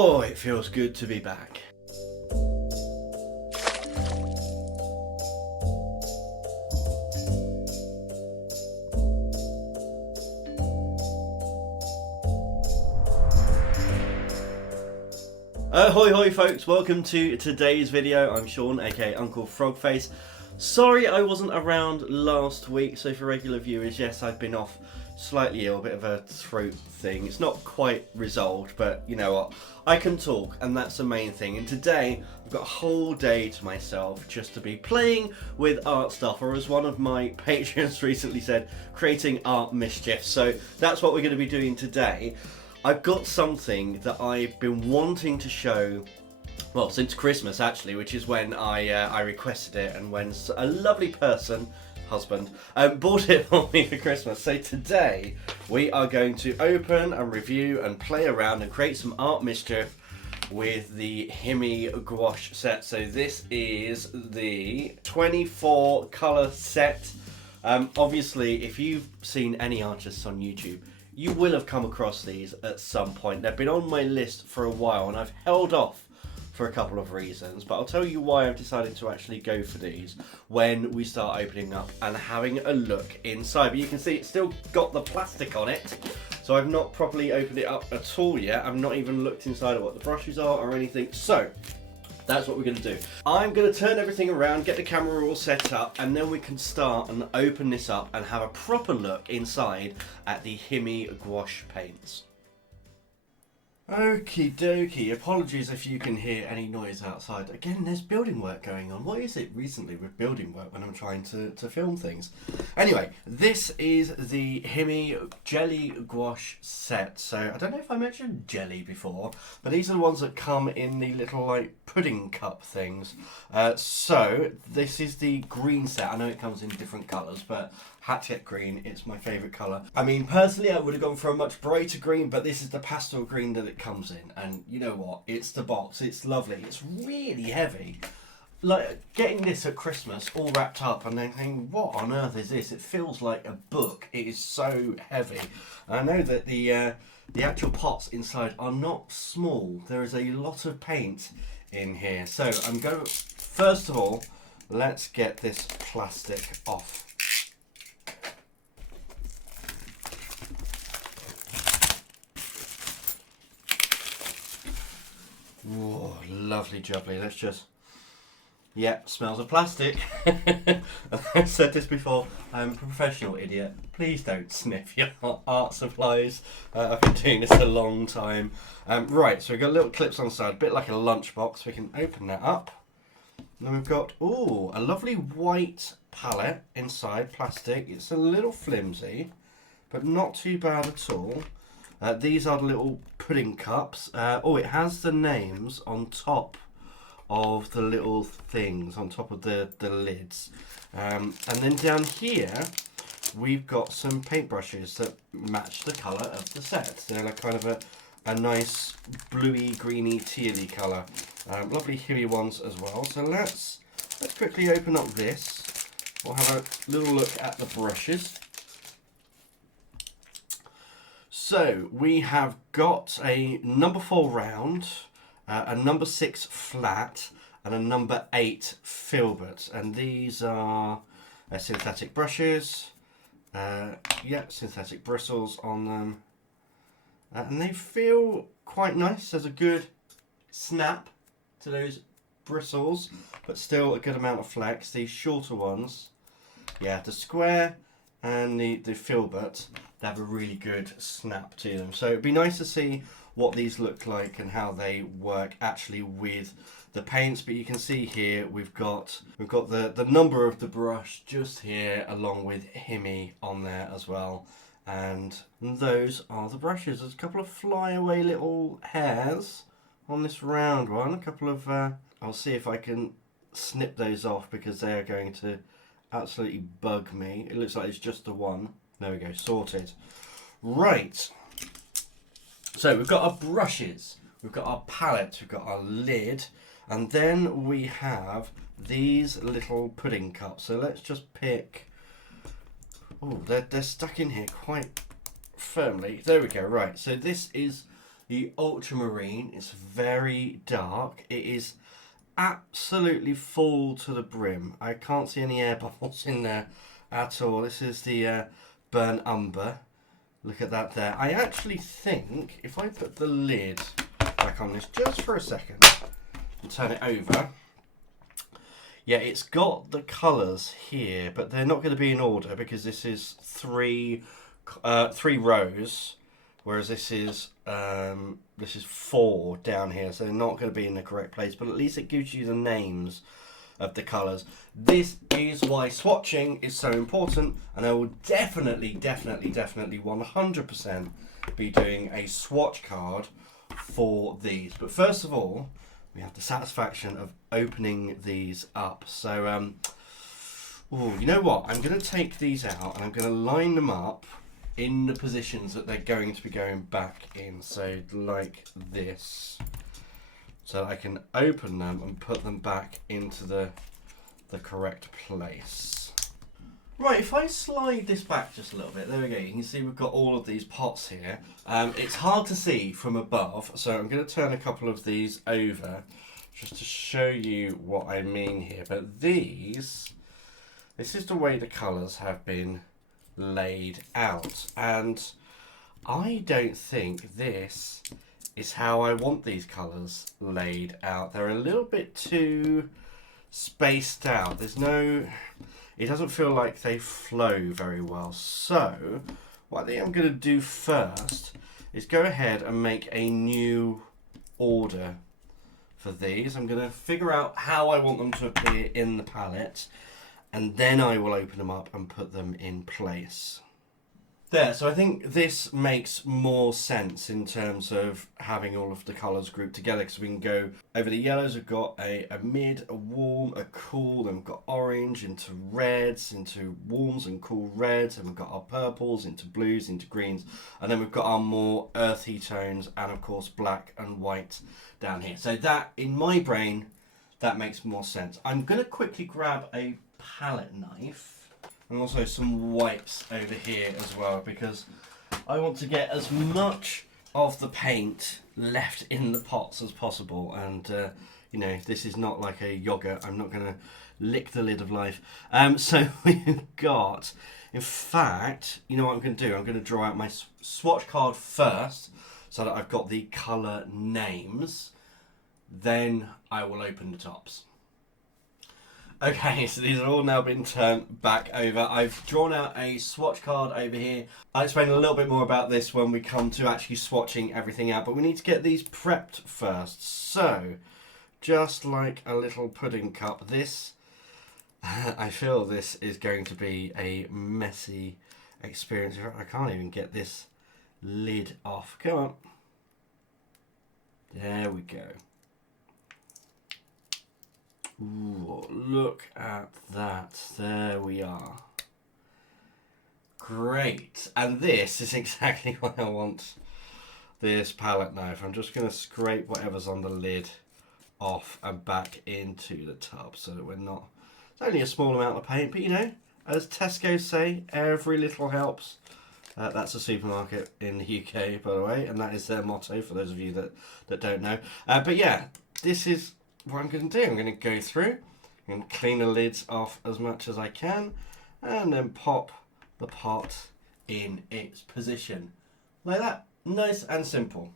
Oh, it feels good to be back. Hoi hoi folks, welcome to today's video. I'm Sean, aka Uncle Frogface. Sorry I wasn't around last week, so for regular viewers, yes, I've been off slightly ill, a bit of a throat thing. It's not quite resolved, but you know what, I can talk and that's the main thing. And today, I've got a whole day to myself just to be playing with art stuff, or as one of my patrons recently said, creating art mischief. So that's what we're going to be doing today. I've got something that I've been wanting to show, well, since Christmas actually, which is when I requested it, and when a lovely person, husband, bought it for me for Christmas. So today we are going to open and review and play around and create some art mischief with the Himi Gouache set. So this is the 24 colour set. Obviously, if you've seen any artists on YouTube, you will have come across these at some point. They've been on my list for a while and I've held off for a couple of reasons, but I'll tell you why I've decided to actually go for these when we start opening up and having a look inside. But you can see it's still got the plastic on it, so I've not properly opened it up at all yet. I've not even looked inside at what the brushes are or anything. So that's what we're going to do. I'm going to turn everything around, get the camera all set up, and then we can start and open this up and have a proper look inside at the Himi Gouache paints. Okie dokie, apologies if you can hear any noise outside. Again, there's building work going on. What is it recently with building work when I'm trying to film things? Anyway, this is the Himi Jelly Gouache set. So, I don't know if I mentioned jelly before, but these are the ones that come in the little, like, pudding cup things. So, this is the green set. I know it comes in different colours, but had to get green. It's my favourite colour. I mean, personally, I would have gone for a much brighter green, but this is the pastel green that it comes in. And you know what? It's the box. It's lovely. It's really heavy. Like, getting this at Christmas all wrapped up and then thinking, what on earth is this? It feels like a book. It is so heavy. And I know that the actual pots inside are not small. There is a lot of paint in here. So I'm going to, first of all, let's get this plastic off. Whoa, lovely jubbly. Let's just... yeah, smells of plastic. I've said this before, I'm a professional idiot. Please don't sniff your art supplies. I've been doing this a long time. Right, so we've got little clips on the side, a bit like a lunchbox. We can open that up. And then we've got, ooh, a lovely white palette inside, plastic. It's a little flimsy, but not too bad at all. These are the little pudding cups. Oh, it has the names on top of the little things, on top of the lids. And then down here, we've got some paintbrushes that match the colour of the set. They're like kind of a nice bluey, greeny, tealy colour. Lovely Himi ones as well. So let's quickly open up this. We'll have a little look at the brushes. So we have got a number 4 round, a number 6 flat, and a number 8 filbert. And these are synthetic brushes. Yeah, synthetic bristles on them. And they feel quite nice. There's a good snap to those bristles, but still a good amount of flex. These shorter ones, yeah, the square and the filbert, they have a really good snap to them. So it'd be nice to see what these look like and how they work actually with the paints. But you can see here we've got the number of the brush just here, along with Himi on there as well. And those are the brushes. There's a couple of flyaway little hairs on this round one. A couple of I'll see if I can snip those off because they are going to absolutely bug me. It looks like it's just the one. There we go, sorted. Right, so we've got our brushes, we've got our palette, we've got our lid, and then we have these little pudding cups. So let's just pick, oh, they're stuck in here quite firmly. There we go, right, so this is the ultramarine. It's very dark. It is absolutely full to the brim. I can't see any air bubbles in there at all. This is the burnt umber. Look at that there. I actually think if I put the lid back on this just for a second and turn it over, yeah, it's got the colours here, but they're not going to be in order because this is three rows, whereas this is 4 down here, so they're not going to be in the correct place. But at least it gives you the names of the colours. This is why swatching is so important, and I will definitely 100% be doing a swatch card for these. But first of all, we have the satisfaction of opening these up. So, you know what? I'm going to take these out and I'm going to line them up in the positions that they're going to be going back in. So, like this. So I can open them and put them back into the correct place. Right, if I slide this back just a little bit, there we go. You can see we've got all of these pots here. It's hard to see from above, so I'm going to turn a couple of these over just to show you what I mean here. But this is the way the colours have been laid out. And I don't think this is how I want these colours laid out. They're a little bit too spaced out. It doesn't feel like they flow very well. So what I think I'm going to do first is go ahead and make a new order for these. I'm going to figure out how I want them to appear in the palette, and then I will open them up and put them in place. There, so I think this makes more sense in terms of having all of the colours grouped together, because we can go over the yellows. We've got a mid, a warm, a cool, then we've got orange into reds, into warms and cool reds, and we've got our purples into blues, into greens, and then we've got our more earthy tones, and of course black and white down here. So that, in my brain, that makes more sense. I'm going to quickly grab a palette knife and also some wipes over here as well, because I want to get as much of the paint left in the pots as possible. And you know, this is not like a yogurt. I'm not going to lick the lid of life. So we've got, in fact, you know what I'm going to do? I'm going to draw out my swatch card first so that I've got the colour names. Then I will open the tops. Okay, so these have all now been turned back over. I've drawn out a swatch card over here. I'll explain a little bit more about this when we come to actually swatching everything out, but we need to get these prepped first. So, just like a little pudding cup, this, I feel this is going to be a messy experience. I can't even get this lid off. Come on. There we go. Ooh, look at that. There we are. Great. And this is exactly what I want this palette knife. I'm just going to scrape whatever's on the lid off and back into the tub so that we're not... It's only a small amount of paint, but you know, as Tesco say, every little helps. That's a supermarket in the UK, by the way, and that is their motto for those of you that don't know. But yeah, this is what I'm going to do. I'm going to go through and clean the lids off as much as I can, and then pop the pot in its position like that. Nice and simple.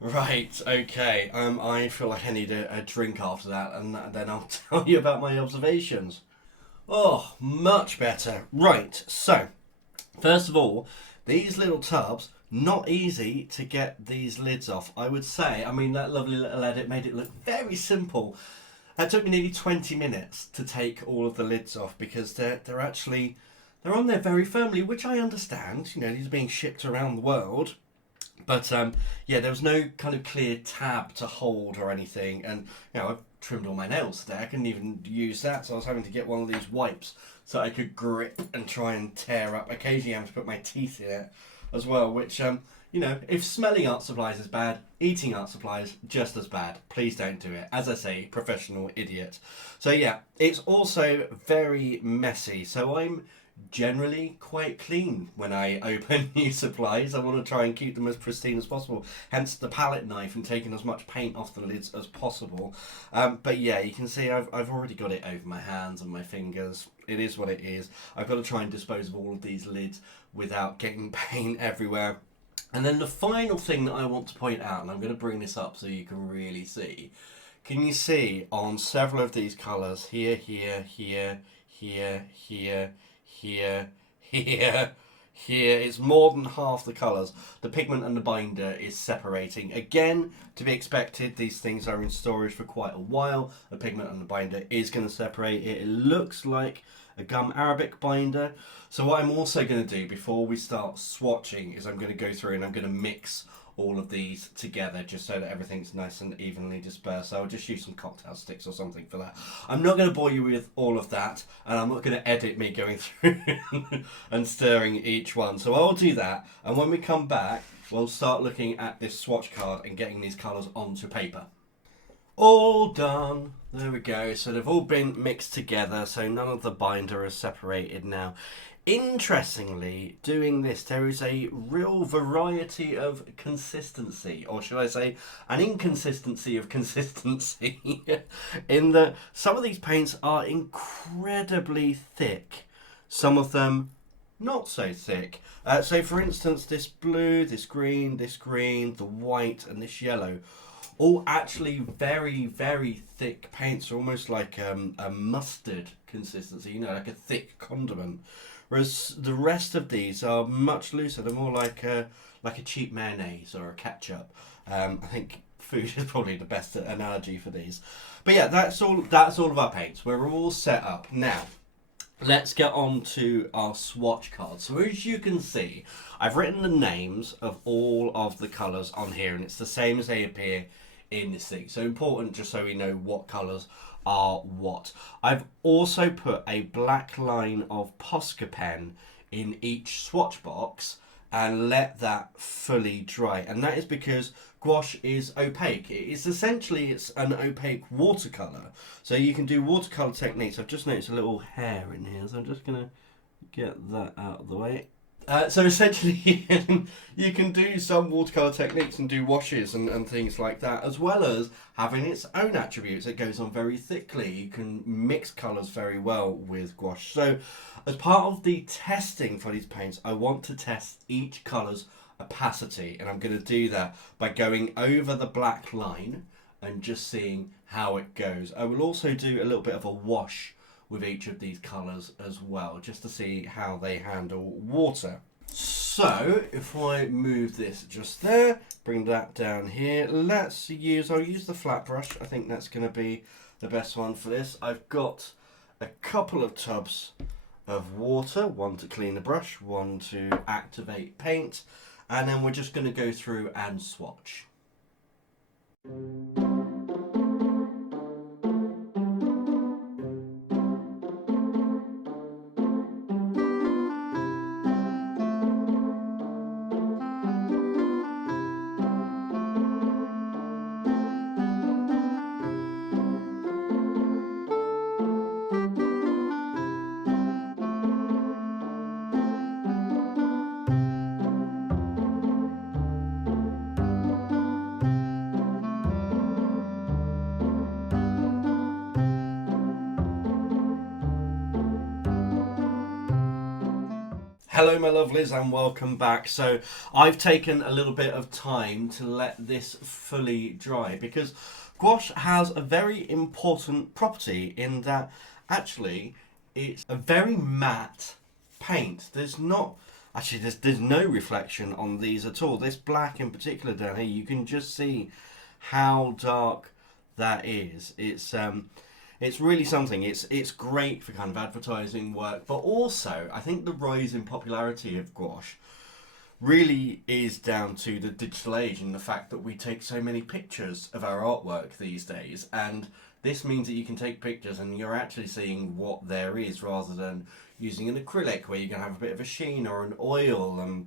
Right, okay, I feel like I need a drink after that, and then I'll tell you about my observations. Oh, much better. Right, so, first of all, these little tubs, not easy to get these lids off, I would say. I mean, that lovely little edit made it look very simple. It took me nearly 20 minutes to take all of the lids off, because they're on there very firmly, which I understand. You know, these are being shipped around the world. But yeah, there was no kind of clear tab to hold or anything, and I've trimmed all my nails today. I couldn't even use that, so I was having to get one of these wipes so I could grip and try and tear up. Occasionally, I have to put my teeth in it as well, which if smelling art supplies is bad, eating art supplies just as bad. Please don't do it. As I say, professional idiot. So yeah, it's also very messy. So I'm generally quite clean when I open new supplies. I want to try and keep them as pristine as possible. Hence the palette knife and taking as much paint off the lids as possible. But yeah, you can see I've already got it over my hands and my fingers. It is what it is. I've got to try and dispose of all of these lids without getting paint everywhere. And then the final thing that I want to point out, and I'm going to bring this up so you can really see. Can you see on several of these colours, here, here, here, here, here, here, here, here, it's more than half the colours. The pigment and the binder is separating. Again, to be expected, these things are in storage for quite a while. The pigment and the binder is going to separate it. It looks like a gum arabic binder. So what I'm also going to do before we start swatching is I'm going to go through and I'm going to mix all of these together just so that everything's nice and evenly dispersed. So I'll just use some cocktail sticks or something for that. I'm not going to bore you with all of that, and I'm not going to edit me going through and stirring each one. So I'll do that, and when we come back, we'll start looking at this swatch card and getting these colours onto paper. All done. There we go. So they've all been mixed together, so none of the binder is separated now. Interestingly, doing this, there is a real variety of consistency, or should I say an inconsistency of consistency, in that some of these paints are incredibly thick, some of them not so thick. So for instance, this blue, this green, the white and this yellow, all actually very, very thick paints, almost like a mustard consistency, like a thick condiment. Whereas the rest of these are much looser. They're more like a cheap mayonnaise or a ketchup. I think food is probably the best analogy for these. But yeah, that's all of our paints. We're all set up. Now, let's get on to our swatch cards. So as you can see, I've written the names of all of the colours on here, and it's the same as they appear in this thing. So important just so we know what colours are what. I've also put a black line of Posca pen in each swatch box and let that fully dry, and that is because gouache is opaque. It's an opaque watercolour, so you can do watercolour techniques. I've just noticed a little hair in here, so I'm just gonna get that out of the way. So essentially, you can do some watercolour techniques and do washes and things like that, as well as having its own attributes. It goes on very thickly. You can mix colours very well with gouache. So as part of the testing for these paints, I want to test each colour's opacity, and I'm going to do that by going over the black line and just seeing how it goes. I will also do a little bit of a wash with each of these colours as well, just to see how they handle water. So if I move this just there, bring that down here, I'll use the flat brush. I think that's going to be the best one for this. I've got a couple of tubs of water, one to clean the brush, one to activate paint, and then we're just going to go through and swatch. Hello my lovelies and welcome back. So I've taken a little bit of time to let this fully dry because gouache has a very important property in that actually it's a very matte paint. There's no reflection on these at all. This black in particular down here, you can just see how dark that is. It's really something. It's great for kind of advertising work, but also I think the rise in popularity of gouache really is down to the digital age and the fact that we take so many pictures of our artwork these days, and this means that you can take pictures and you're actually seeing what there is rather than using an acrylic where you can have a bit of a sheen or an oil.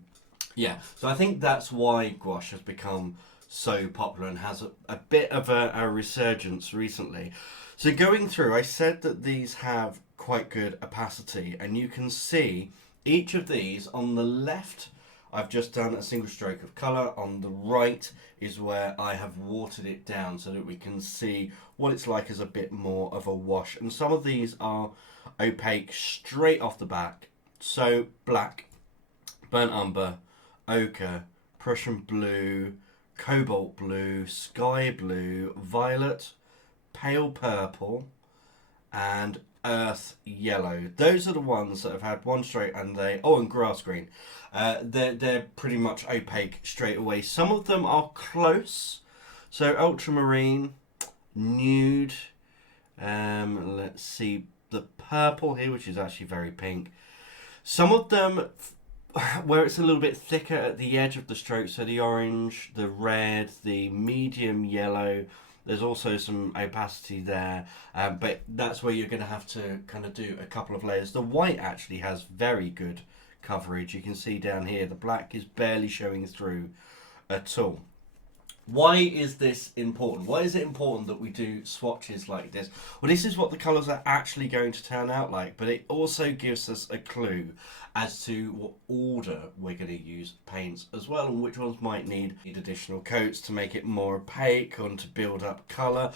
Yeah, so I think that's why gouache has become so popular and has a bit of a resurgence recently. So going through, I said that these have quite good opacity, and you can see each of these. On the left, I've just done a single stroke of colour. On the right is where I have watered it down so that we can see what it's like as a bit more of a wash. And some of these are opaque straight off the back. So black, burnt umber, ochre, Prussian blue, cobalt blue, sky blue, violet, pale purple, and earth yellow. Those are the ones that have had one stroke, and and grass green. They're pretty much opaque straight away. Some of them are close, so ultramarine, nude. Let's see the purple here, which is actually very pink. Some of them where it's a little bit thicker at the edge of the stroke, so the orange, the red, the medium yellow. There's also some opacity there, but that's where you're going to have to kind of do a couple of layers. The white actually has very good coverage. You can see down here the black is barely showing through at all. Why is this important? Why is it important that we do swatches like this? Well, this is what the colours are actually going to turn out like, but it also gives us a clue as to what order we're going to use paints as well, and which ones might need additional coats to make it more opaque and to build up colour.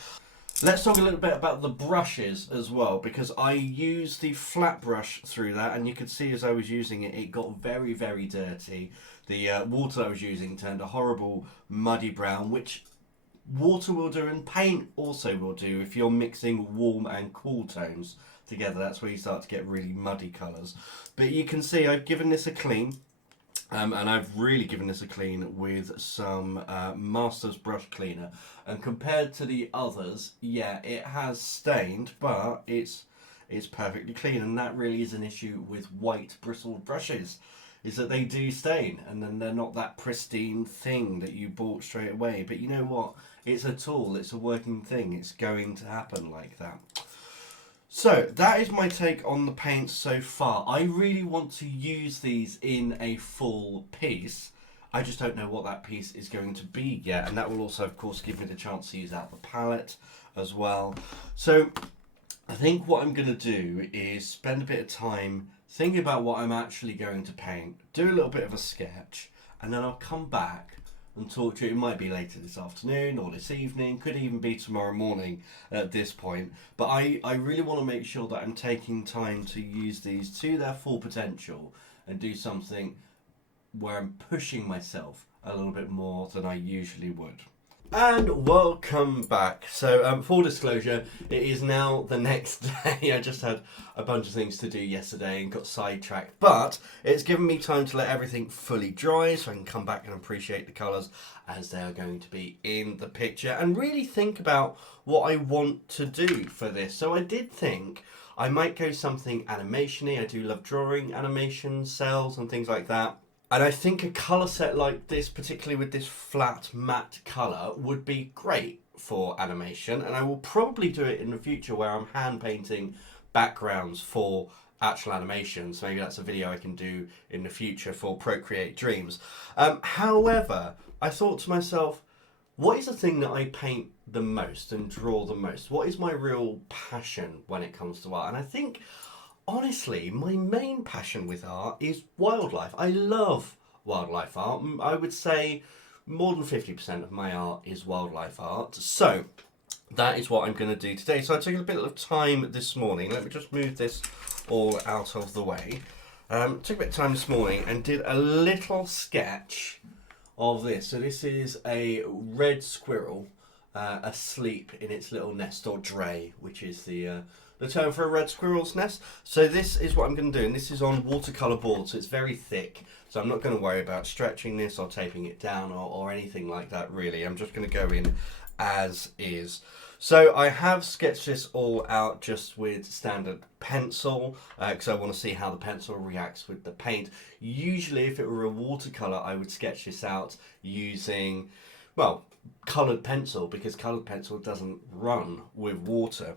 Let's talk a little bit about the brushes as well, because I used the flat brush through that, and you could see as I was using it, it got very, very dirty. The water I was using turned a horrible muddy brown, which water will do and paint also will do if you're mixing warm and cool tones together. That's where you start to get really muddy colours. But you can see I've given this a clean. And I've really given this a clean with some Masters brush cleaner. And compared to the others, yeah, it has stained, but it's perfectly clean. And that really is an issue with white bristled brushes, is that they do stain, and then they're not that pristine thing that you bought straight away. But you know what? It's a tool. It's a working thing. It's going to happen like that. So that is my take on the paints so far. I really want to use these in a full piece. I just don't know what that piece is going to be yet, and that will also of course give me the chance to use out the palette as well. So I think what I'm going to do is spend a bit of time thinking about what I'm actually going to paint, do a little bit of a sketch, and then I'll come back and talk to you. It might be later this afternoon or this evening, could even be tomorrow morning at this point. But I really want to make sure that I'm taking time to use these to their full potential and do something where I'm pushing myself a little bit more than I usually would. And welcome back. So full disclosure, it is now the next day. I just had a bunch of things to do yesterday and got sidetracked, but it's given me time to let everything fully dry so I can come back and appreciate the colours as they are going to be in the picture and really think about what I want to do for this. So I did think I might go something animation-y. I do love drawing animation, cells and things like that. And I think a colour set like this, particularly with this flat matte colour, would be great for animation. And I will probably do it in the future where I'm hand painting backgrounds for actual animation. So maybe that's a video I can do in the future for Procreate Dreams. However, I thought to myself, what is the thing that I paint the most and draw the most? What is my real passion when it comes to art? And I think, honestly, my main passion with art is wildlife. I love wildlife art. I would say more than 50% of my art is wildlife art. So that is what I'm going to do today. So I took a bit of time this morning. Let me just move this all out of the way. Took a bit of time this morning and did a little sketch of this. So this is a red squirrel asleep in its little nest, or dray, which is the term for a red squirrel's nest. So this is what I'm going to do, and this is on watercolour board, so it's very thick. So I'm not going to worry about stretching this or taping it down or anything like that really. I'm just going to go in as is. So I have sketched this all out just with standard pencil because I want to see how the pencil reacts with the paint. Usually if it were a watercolour I would sketch this out using, well, coloured pencil, because coloured pencil doesn't run with water.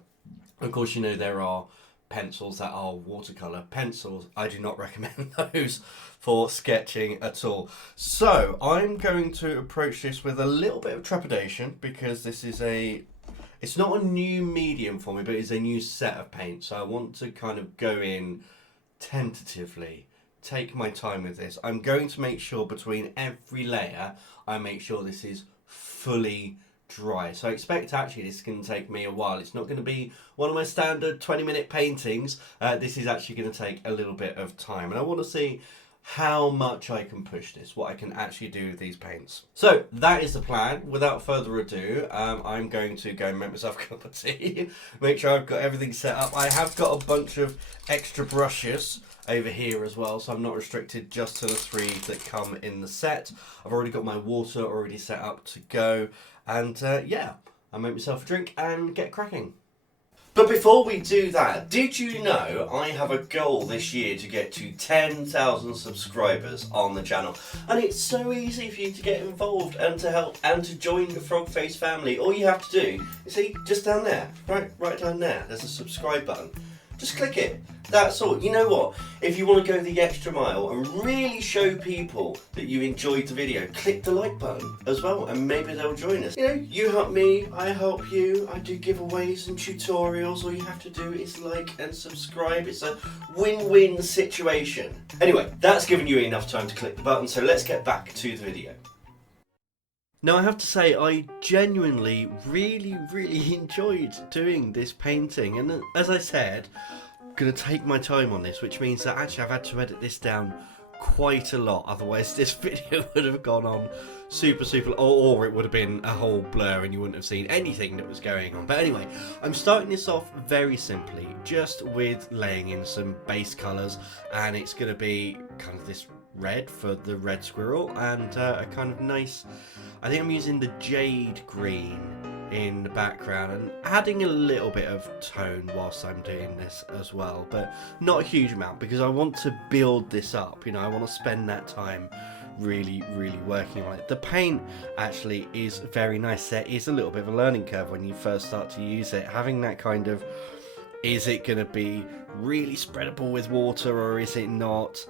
Of course, you know, there are pencils that are watercolour pencils. I do not recommend those for sketching at all. So I'm going to approach this with a little bit of trepidation because this is it's not a new medium for me, but it's a new set of paint. So I want to kind of go in tentatively, take my time with this. I'm going to make sure between every layer, I make sure this is fully dry. So I expect actually this is going to take me a while. It's not going to be one of my standard 20-minute paintings. This is actually going to take a little bit of time, and I want to see how much I can push this, what I can actually do with these paints. So that is the plan. Without further ado, I'm going to go and make myself a cup of tea, make sure I've got everything set up. I have got a bunch of extra brushes over here as well, so I'm not restricted just to the 3 that come in the set. I've already got my water already set up to go, and yeah, I'll make myself a drink and get cracking. But before we do that, did you know I have a goal this year to get to 10,000 subscribers on the channel? And it's so easy for you to get involved and to help and to join the Frogface family. All you have to do, you see, just down there, right down there, there's a subscribe button. Just click it. That's all. You know what? If you want to go the extra mile and really show people that you enjoyed the video, click the like button as well, and maybe they'll join us. You know, you help me, I help you. I do giveaways and tutorials. All you have to do is like and subscribe. It's a win-win situation. Anyway, that's given you enough time to click the button, so let's get back to the video. Now I have to say, I genuinely really enjoyed doing this painting, and as I said, I'm going to take my time on this, which means that actually I've had to edit this down quite a lot, otherwise this video would have gone on super or it would have been a whole blur and you wouldn't have seen anything that was going on. But anyway, I'm starting this off very simply, just with laying in some base colours, and it's going to be kind of this red for the red squirrel, and a kind of nice, I think I'm using the jade green in the background and adding a little bit of tone whilst I'm doing this as well, but not a huge amount because I want to build this up. You know, I want to spend that time really working on it. The paint actually is very nice. There is a little bit of a learning curve when you first start to use it, having that kind of, is it going to be really spreadable with water or is it not?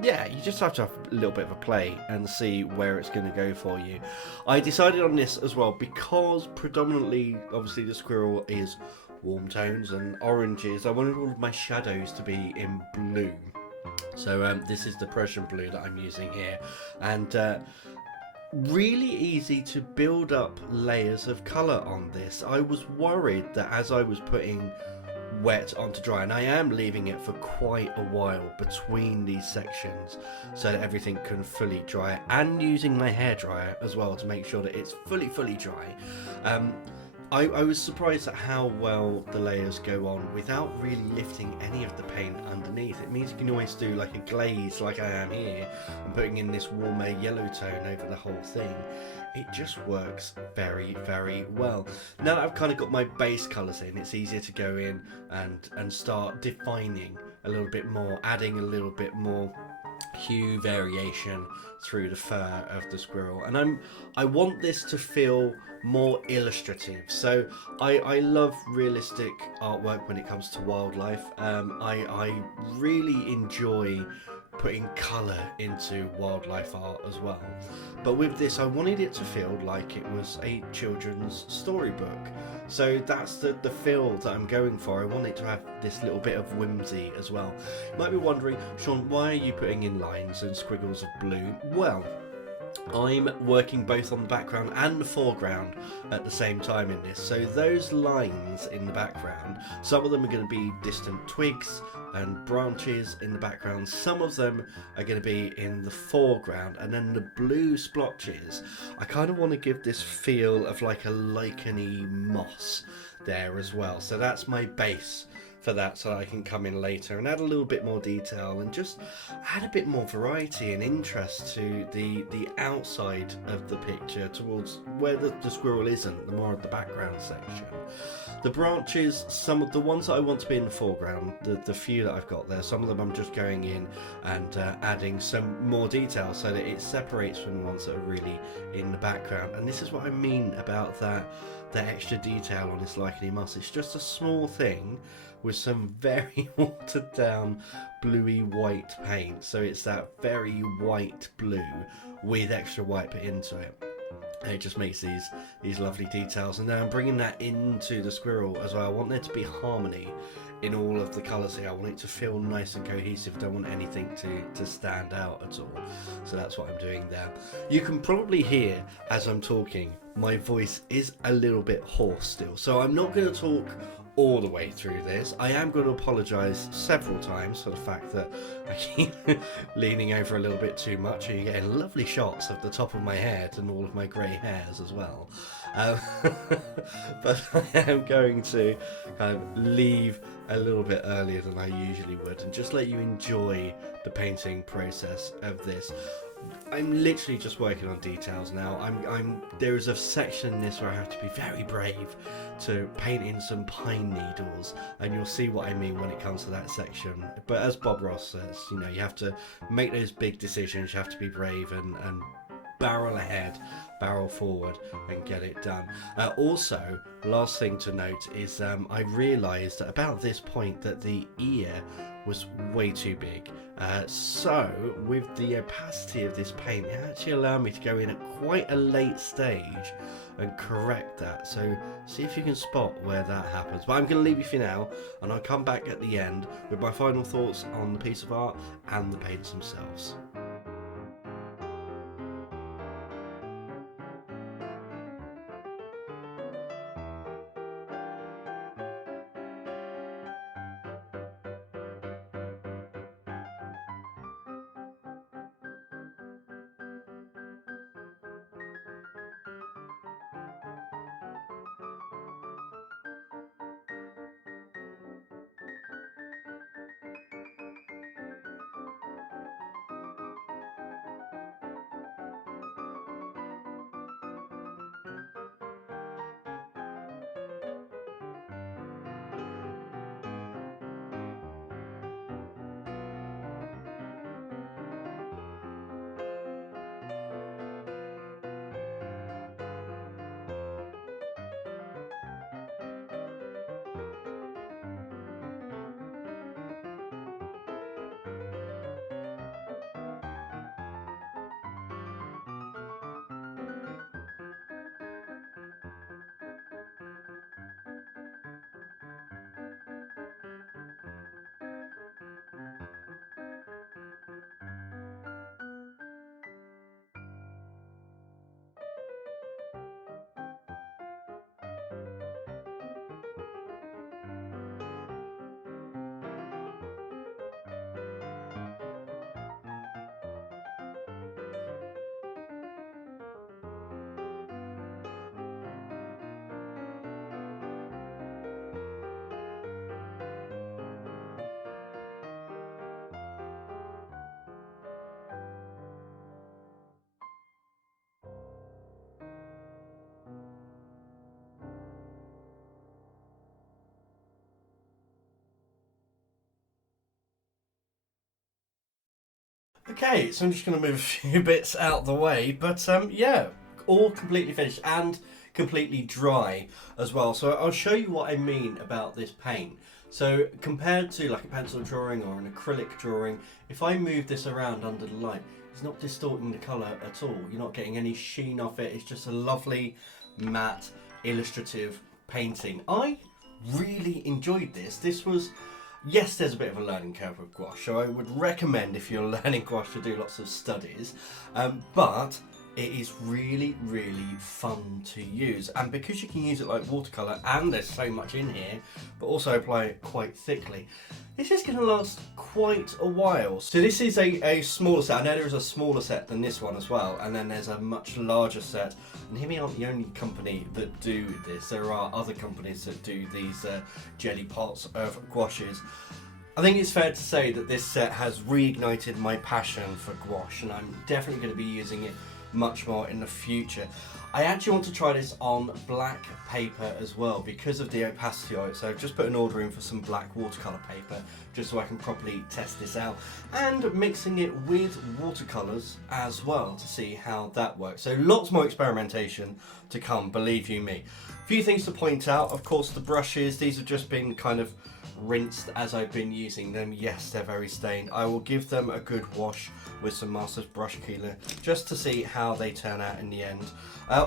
Yeah, you just have to have a little bit of a play and see where it's going to go for you. I decided on this as well because predominantly, obviously, the squirrel is warm tones and oranges. I wanted all of my shadows to be in blue. So this is the Prussian blue that I'm using here. And really easy to build up layers of colour on this. I was worried that as I was putting wet onto dry, and I am leaving it for quite a while between these sections so that everything can fully dry, and using my hairdryer as well to make sure that it's fully dry. I was surprised at how well the layers go on without really lifting any of the paint underneath. It means you can always do like a glaze like I am here and putting in this warmer yellow tone over the whole thing. It just works very well. Now that I've kind of got my base colours in, it's easier to go in and start defining a little bit more, adding a little bit more hue variation through the fur of the squirrel. And I want this to feel more illustrative. So I love realistic artwork when it comes to wildlife. I really enjoy putting colour into wildlife art as well. But with this, I wanted it to feel like it was a children's storybook. So that's the feel that I'm going for. I want it to have this little bit of whimsy as well. You might be wondering, Sean, why are you putting in lines and squiggles of blue? Well, I'm working both on the background and the foreground at the same time in this. So those lines in the background, some of them are going to be distant twigs and branches in the background. Some of them are going to be in the foreground, and then the blue splotches, I kind of want to give this feel of like a licheny moss there as well. So that's my base for that, so that I can come in later and add a little bit more detail and just add a bit more variety and interest to the outside of the picture, towards where the squirrel isn't, the more of the background section. The branches, some of the ones that I want to be in the foreground, the few that I've got there, some of them I'm just going in and adding some more detail so that it separates from the ones that are really in the background. And this is what I mean about that extra detail on his lichen moss. It's just a small thing with some very watered down bluey white paint, so it's that very white blue with extra white put into it. And it just makes these lovely details. And then I'm bringing that into the squirrel as well. I want there to be harmony in all of the colours here. I want it to feel nice and cohesive. Don't want anything to stand out at all. So that's what I'm doing there. You can probably hear as I'm talking, my voice is a little bit hoarse still. So I'm not going to talk all the way through this. I am going to apologise several times for the fact that I keep leaning over a little bit too much, and you're getting lovely shots of the top of my head and all of my grey hairs as well. But I am going to kind of leave a little bit earlier than I usually would and just let you enjoy the painting process of this. I'm literally just working on details now. There is a section in this where I have to be very brave to paint in some pine needles, and you'll see what I mean when it comes to that section. But as Bob Ross says, you know, you have to make those big decisions. You have to be brave and barrel ahead, barrel forward, and get it done. Also, last thing to note is I realised at about this point that the ear was way too big. So with the opacity of this paint, it actually allowed me to go in at quite a late stage and correct that. So see if you can spot where that happens. But I'm going to leave you for now, and I'll come back at the end with my final thoughts on the piece of art and the paints themselves. Okay, so I'm just going to move a few bits out the way, but yeah, all completely finished and completely dry as well. So I'll show you what I mean about this paint. So compared to like a pencil drawing or an acrylic drawing, if I move this around under the light, it's not distorting the colour at all. You're not getting any sheen off it. It's just a lovely, matte, illustrative painting. I really enjoyed this. This was... Yes, there's a bit of a learning curve with gouache, so I would recommend if you're learning gouache to do lots of studies, but it is really, really fun to use. And because you can use it like watercolour, and there's so much in here, but also apply it quite thickly, this is going to last quite a while. So this is a smaller set. I know there is a smaller set than this one as well, and then there's a much larger set. And Himi aren't the only company that do this. There are other companies that do these jelly pots of gouaches. I think it's fair to say that this set has reignited my passion for gouache, and I'm definitely going to be using it much more in the future. I actually want to try this on black paper as well because of the opacity of it, so I've just put an order in for some black watercolour paper just so I can properly test this out, and mixing it with watercolours as well to see how that works. So lots more experimentation to come, believe you me. A few things to point out, of course, the brushes, these have just been kind of rinsed as I've been using them. Yes, they're very stained. I will give them a good wash with some Masters brush keeler just to see how they turn out in the end.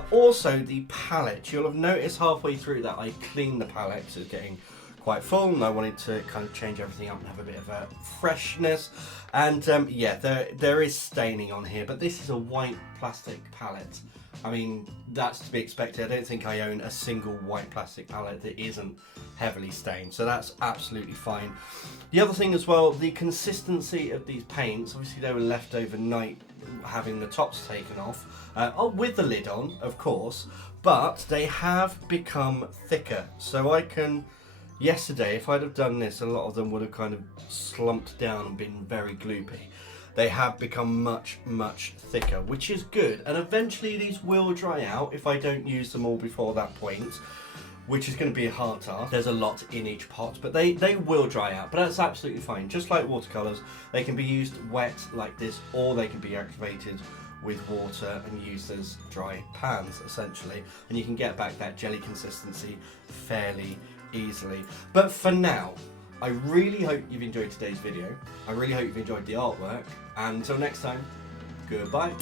Also the palette, you'll have noticed halfway through that I cleaned the palette because it's getting quite full and I wanted to kind of change everything up and have a bit of a freshness. And yeah, there is staining on here, but this is a white plastic palette. I mean, that's to be expected. I don't think I own a single white plastic palette that isn't heavily stained, so that's absolutely fine. The other thing as well, the consistency of these paints, obviously they were left overnight having the tops taken off, with the lid on, of course, but they have become thicker. So I can, yesterday, if I'd have done this, a lot of them would have kind of slumped down and been very gloopy. They have become much, much thicker, which is good. And eventually these will dry out if I don't use them all before that point, which is going to be a hard task. There's a lot in each pot, but they will dry out. But that's absolutely fine. Just like watercolours, they can be used wet like this, or they can be activated with water and used as dry pans, essentially. And you can get back that jelly consistency fairly easily. But for now, I really hope you've enjoyed today's video. I really hope you've enjoyed the artwork. And until next time, goodbye.